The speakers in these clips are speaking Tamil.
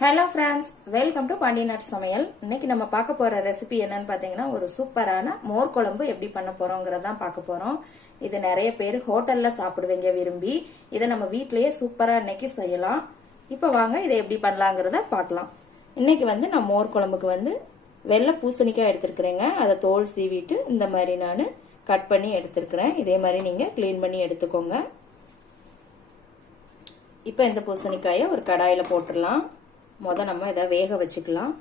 ஹலோ ஃப்ரெண்ட்ஸ், வெல்கம் டு பாண்டியநாட் சமையல். இன்னைக்கு நம்ம பார்க்க போற ரெசிபி என்னன்னு பார்த்தீங்கன்னா, ஒரு சூப்பரான மோர் குழம்பு எப்படி பண்ண போறோங்கிறதான் பார்க்க போறோம். இது நிறைய பேர் ஹோட்டல்ல சாப்பிடுவீங்க விரும்பி. இதை நம்ம வீட்லயே சூப்பரா இன்னைக்கு செய்யலாம். இப்போ வாங்க இதை எப்படி பண்ணலாங்கிறத பார்க்கலாம். இன்னைக்கு நான் மோர் குழம்புக்கு வெள்ளை பூசணிக்காய் எடுத்துருக்கிறேங்க. அதை தோல் சீவிட்டு இந்த மாதிரி நான் கட் பண்ணி எடுத்துருக்கிறேன். இதே மாதிரி நீங்க கிளீன் பண்ணி எடுத்துக்கோங்க. இப்போ இந்த பூசணிக்காயை ஒரு கடாயில போட்டுடலாம். நம்ம இதை வேக வச்சுக்கலாம்.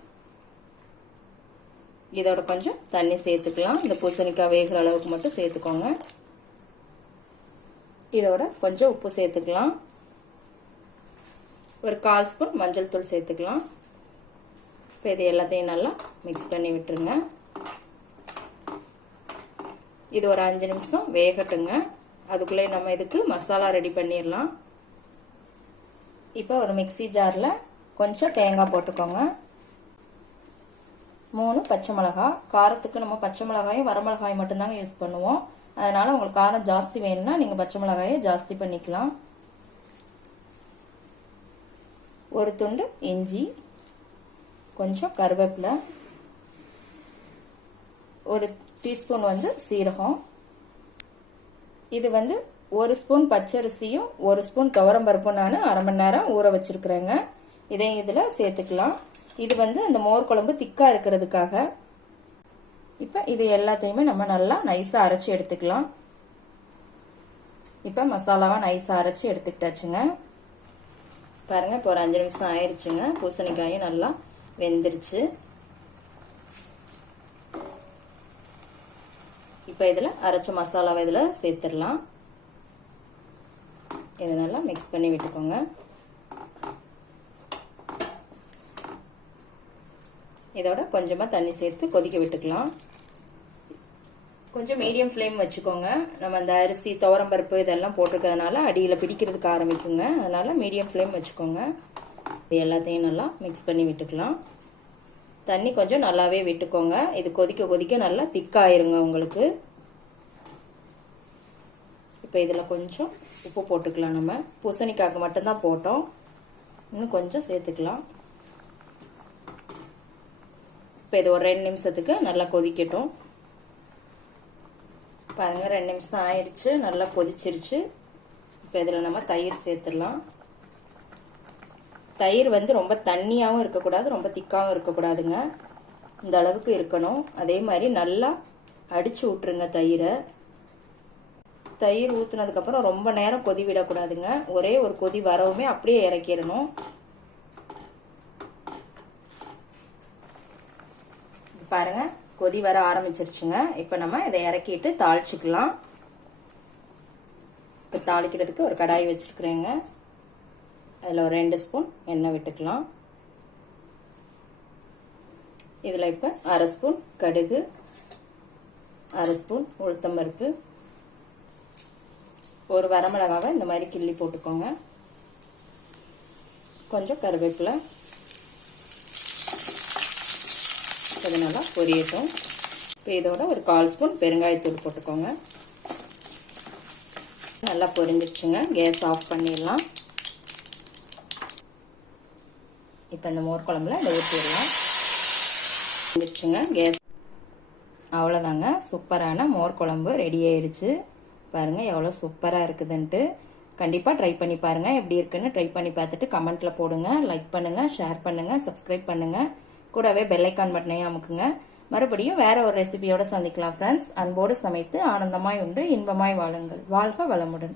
இதோட கொஞ்சம் தண்ணி சேர்த்துக்கலாம். இந்த பூசணிக்காய் வேகிற அளவுக்கு மட்டும் சேர்த்துக்கோங்க. இதோட கொஞ்சம் உப்பு சேர்த்துக்கலாம். ஒரு 1/4 ஸ்பூன் மஞ்சள் தூள் சேர்த்துக்கலாம். இப்போ இது எல்லாத்தையும் நல்லா மிக்ஸ் பண்ணி விட்டுருங்க. இது ஒரு 5 நிமிஷம் வேகட்டுங்க. அதுக்குள்ளே நம்ம இதுக்கு மசாலா ரெடி பண்ணிடலாம். இப்போ ஒரு மிக்ஸி ஜாரில் கொஞ்சம் தேங்காய் போட்டுக்கோங்க. 3 பச்சை மிளகாய். காரத்துக்கு நம்ம பச்சை மிளகாயும் வரமிளகாயும் மட்டும்தாங்க யூஸ் பண்ணுவோம். அதனால உங்களுக்கு காரம் ஜாஸ்தி வேணும்னா நீங்கள் பச்சை மிளகாயை ஜாஸ்தி பண்ணிக்கலாம். ஒரு துண்டு இஞ்சி, கொஞ்சம் கருவேப்பிலை, ஒரு டீஸ்பூன் சீரகம். இது 1 ஸ்பூன் பச்சரிசியும் 1 ஸ்பூன் துவரம்பருப்பும் நான் அரை மணி நேரம் ஊற வச்சிருக்கிறேங்க. இதையும் இதில் சேர்த்துக்கலாம். இது அந்த மோர் குழம்பு திக்கா இருக்கிறதுக்காக. இப்போ இது எல்லாத்தையுமே நம்ம நல்லா நைஸாக அரைச்சி எடுத்துக்கலாம். இப்போ மசாலாவை நைஸாக அரைச்சி எடுத்துக்கிட்டாச்சுங்க. பாருங்க, இப்போ ஒரு 5 நிமிஷம் ஆயிடுச்சுங்க. பூசணிக்காயும் நல்லா வெந்துருச்சு. இப்போ இதில் அரைச்ச மசாலாவை இதில் சேர்த்துடலாம். இதை நல்லா மிக்ஸ் பண்ணி விட்டுக்கோங்க. இதோட கொஞ்சமாக தண்ணி சேர்த்து கொதிக்க விட்டுக்கலாம். கொஞ்சம் மீடியம் ஃப்ளேம் வச்சுக்கோங்க. நம்ம அந்த அரிசி துவரம்பருப்பு இதெல்லாம் போட்டிருக்கிறதுனால அடியில் பிடிக்கிறதுக்கு ஆரம்பிக்குங்க. அதனால மீடியம் ஃப்ளேம் வச்சுக்கோங்க. இது எல்லாத்தையும் நல்லா மிக்ஸ் பண்ணி விட்டுக்கலாம். தண்ணி கொஞ்சம் நல்லாவே விட்டுக்கோங்க. இது கொதிக்க கொதிக்க நல்லா திக்காயிருங்க உங்களுக்கு. இப்போ இதில் கொஞ்சம் உப்பு போட்டுக்கலாம். நம்ம பூசணிக்காய்க்கு மட்டும்தான் போட்டோம். இன்னும் கொஞ்சம் சேர்த்துக்கலாம். இப்போ இது ஒரு 2 நிமிஷத்துக்கு நல்லா கொதிக்கட்டும். பாருங்க, 2 நிமிஷம் ஆயிடுச்சு. நல்லா கொதிச்சிருச்சு. இப்போ இதில் நம்ம தயிர் சேர்த்துடலாம். தயிர் ரொம்ப தண்ணியாகவும் இருக்கக்கூடாது, ரொம்ப திக்காகவும் இருக்கக்கூடாதுங்க. இந்த அளவுக்கு இருக்கணும். அதே மாதிரி நல்லா அடிச்சு விட்டுருங்க தயிரை. தயிர் ஊற்றுனதுக்கப்புறம் ரொம்ப நேரம் கொதி விடக்கூடாதுங்க. ஒரே ஒரு கொதி வரவுமே அப்படியே இறக்கிடணும். பாருங்க, கொதி வர ஆரம்பிச்சிருச்சுங்க. இப்போ நம்ம இதை இறக்கிட்டு தாளிச்சுக்கலாம். இப்போ தாளிக்கிறதுக்கு ஒரு கடாய் வச்சிருக்கிறேங்க. அதில் ஒரு 2 ஸ்பூன் எண்ணெய் விட்டுக்கலாம். இதில் இப்போ அரை ஸ்பூன் கடுகு, அரை ஸ்பூன் உளுத்தம்பருப்பு, ஒரு வரமிளகாவை இந்த மாதிரி கிள்ளி போட்டுக்கோங்க. கொஞ்சம் கருவேப்பிலை. அது நல்லா பொரியட்டும். இப்போ இதோட ஒரு 1/4 ஸ்பூன் பெருங்காயத்தூள் போட்டுக்கோங்க. நல்லா பொரிஞ்சிடுச்சுங்க. கேஸ் ஆஃப் பண்ணிடலாம். இப்போ இந்த மோர் குழம்புல இதை ஊற்றிடலாம். பொரிஞ்சிடுச்சுங்க கேஸ். அவ்வளோதாங்க, சூப்பரான மோர் குழம்பு ரெடி ஆயிடுச்சு. பாருங்கள் எவ்வளோ சூப்பராக இருக்குதுன்ட்டு. கண்டிப்பாக ட்ரை பண்ணி பாருங்கள். எப்படி இருக்குன்னு ட்ரை பண்ணி பார்த்துட்டு கமெண்ட்டில் போடுங்க. லைக் பண்ணுங்கள், ஷேர் பண்ணுங்கள், சப்ஸ்கிரைப் பண்ணுங்கள். கூடவே பெல் ஐக்கான் பட்டனையும் அமுக்குங்க. மறுபடியும் வேற ஒரு ரெசிபியோட சந்திக்கலாம் ஃப்ரெண்ட்ஸ். அன்போடு சமைத்து ஆனந்தமாய் உண்டு இன்பமாய் வாழுங்கள். வாழ்க வளமுடன்.